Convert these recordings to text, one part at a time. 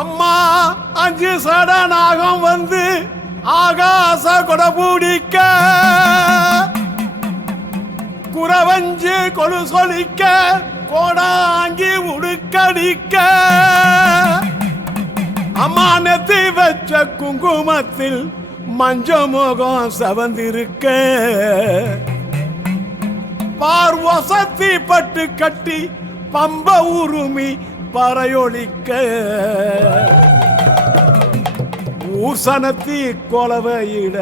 அம்மா 5 சடனாகம் வந்து ஆகாச கொடபூடிக்க குறவஞ்சு கொலு சொலிக்க கோடாங்கி உடுக்கடிக்க அம்மா நெத்தி வச்ச குங்குமத்தில் மஞ்ச முகம் சவந்திருக்க பார்வசத்தி பட்டு கட்டி பம்ப உருமி பறையொலிக்க ஊசனத்தி கொலவையிட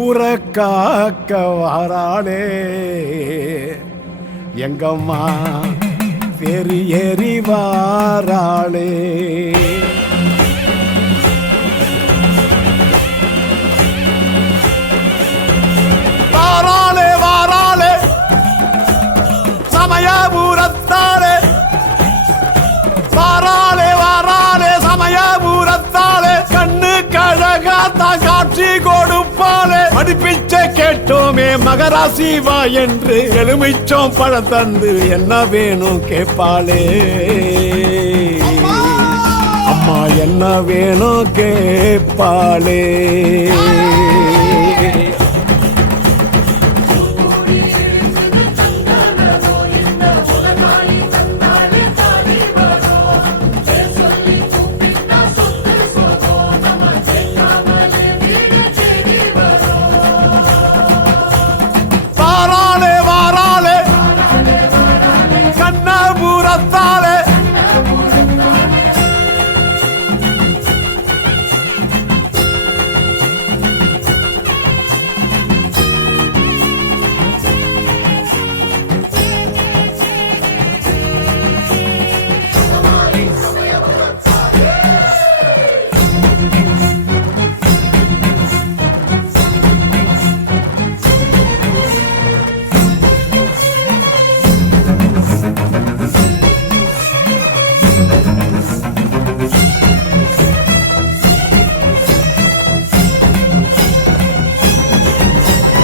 ஊர காக்க வாராளே எங்கம்மா பெரியேறி வாராளே. வாராளே வாராளே சமயபுரத்தாளே, வாராளே வாராளே சமயபுரத்தாளே, கண்ணு கழகாத்தா காட்சி கொடுப்பாளே. படிப்பிச்சை கேட்டோமே மகராசி வா என்று எலுமிச்சோம் பழம் தந்து என்ன வேணும் கேட்பாளே. அம்மா என்ன வேணும் கேட்பாளே.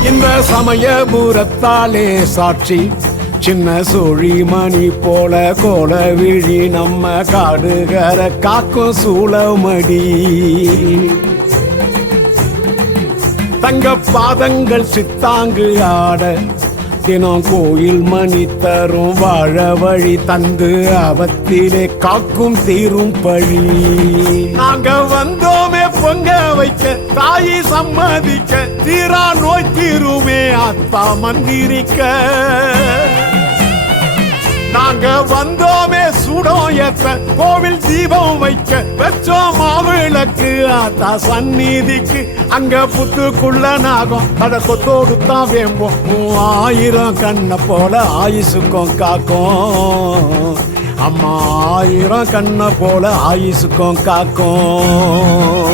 இந்த சமயபுரத்தாலே சாட்சி சின்ன சோழி மணி போல கோல விழி நம்ம காடுகர காக்கும் சூளமடி. தங்க பாதங்கள் சித்தாங்கு ஆட தினம் கோயில் மணி தரும் வாழ வழி தந்து அவத்திலே காக்கும் தீரும் பழி. நாங்க வந்தோமே பொங்க வைக்க தாயி சம்மதிக்க தீரா நோய் தீருமே அத்தா மந்திரிக்க. நாங்க வந்தோமே சூடம் ஏத்த கோவில் தீபம் வைக்க வச்சோம் மாவிளக்கு ஆத்தா சந்நிதிக்கு. அங்க புத்துக்குள்ள நாகம் தட கொத்தோடு தான் வேம்போம் 1000 கண்ணை போல ஆயுசுக்கும் காக்கும். அம்மா 1000 கண்ணை போல ஆயுசுக்கும் காக்கும்.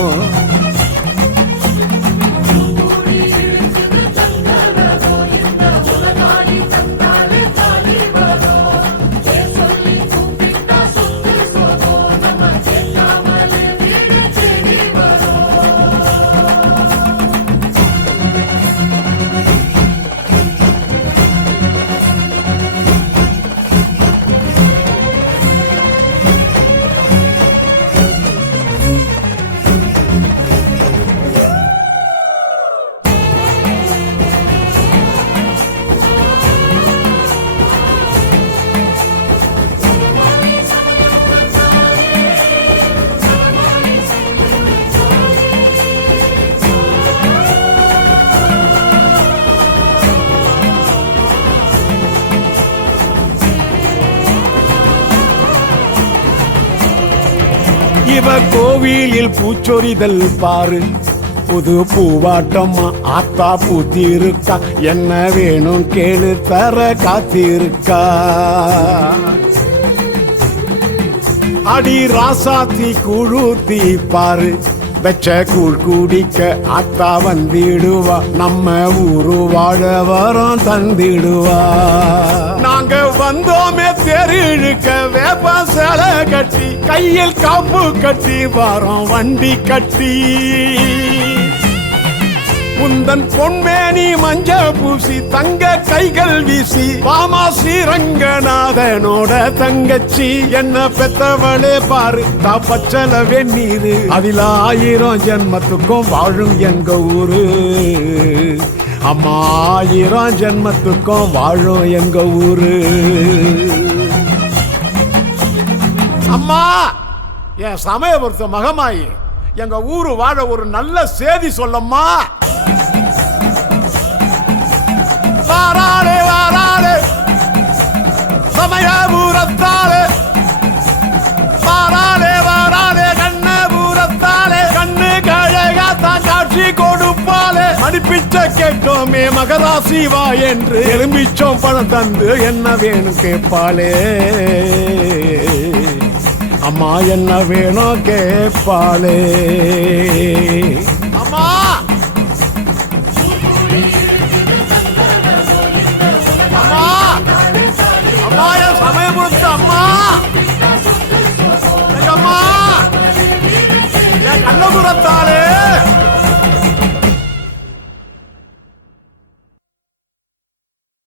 இவ கோவிலில் பூச்சொரிதல் பாரு புது பூவாட்டம்மா ஆத்தா பூத்திருக்கா. என்ன வேணும் கேளு தர காத்திருக்கா. அடி ராசாத்தி குழுத்தி பாரு வெச்ச கூழ் குடிக்க ஆத்தா வந்திடுவா. நம்ம ஊரு வாழ வரம் தந்திடுவா. நாங்க வந்தோமே தெருழுக்க வேப்ப சேலை கட்டி கையில் காப்பு கட்டி வரோம் வண்டி கட்டி. உந்தன் பொன்மேனி மஞ்ச பூசி தங்க கைகள் வீசி வாமா ஸ்ரீரங்கநாதனோட தங்கச்சி என்ன பெத்தவளே பாரு தா பச்சல வெந்நீரு அதில 1000 ஜென்மத்துக்கும் வாழும் எங்க ஊரு அம்மா 1000 ஜென்மத்துக்கும் வாழும் எங்க ஊரு அம்மா என் சமயபுரத்து மகமாயி எங்க ஊரு வாழ ஒரு நல்ல செய்தி சொல்லம்மா வாராளே வாராளே சமயபுரத்தாளே வாராளே வாராளே கண்ணபுரத்தாளே கண்ணு கழகாத்தான் காட்சி கொடுப்பாளே அடிப்பிச்ச கேட்டோமே மகராசி வா என்று எலும்பிச்சோம் பணம் தந்து என்ன வேணும் கேட்பாளே அம்மா என்ன வேணும் கேட்பாளே அம்மா அம்மா அம்மா என் சமயபுரத்து அம்மா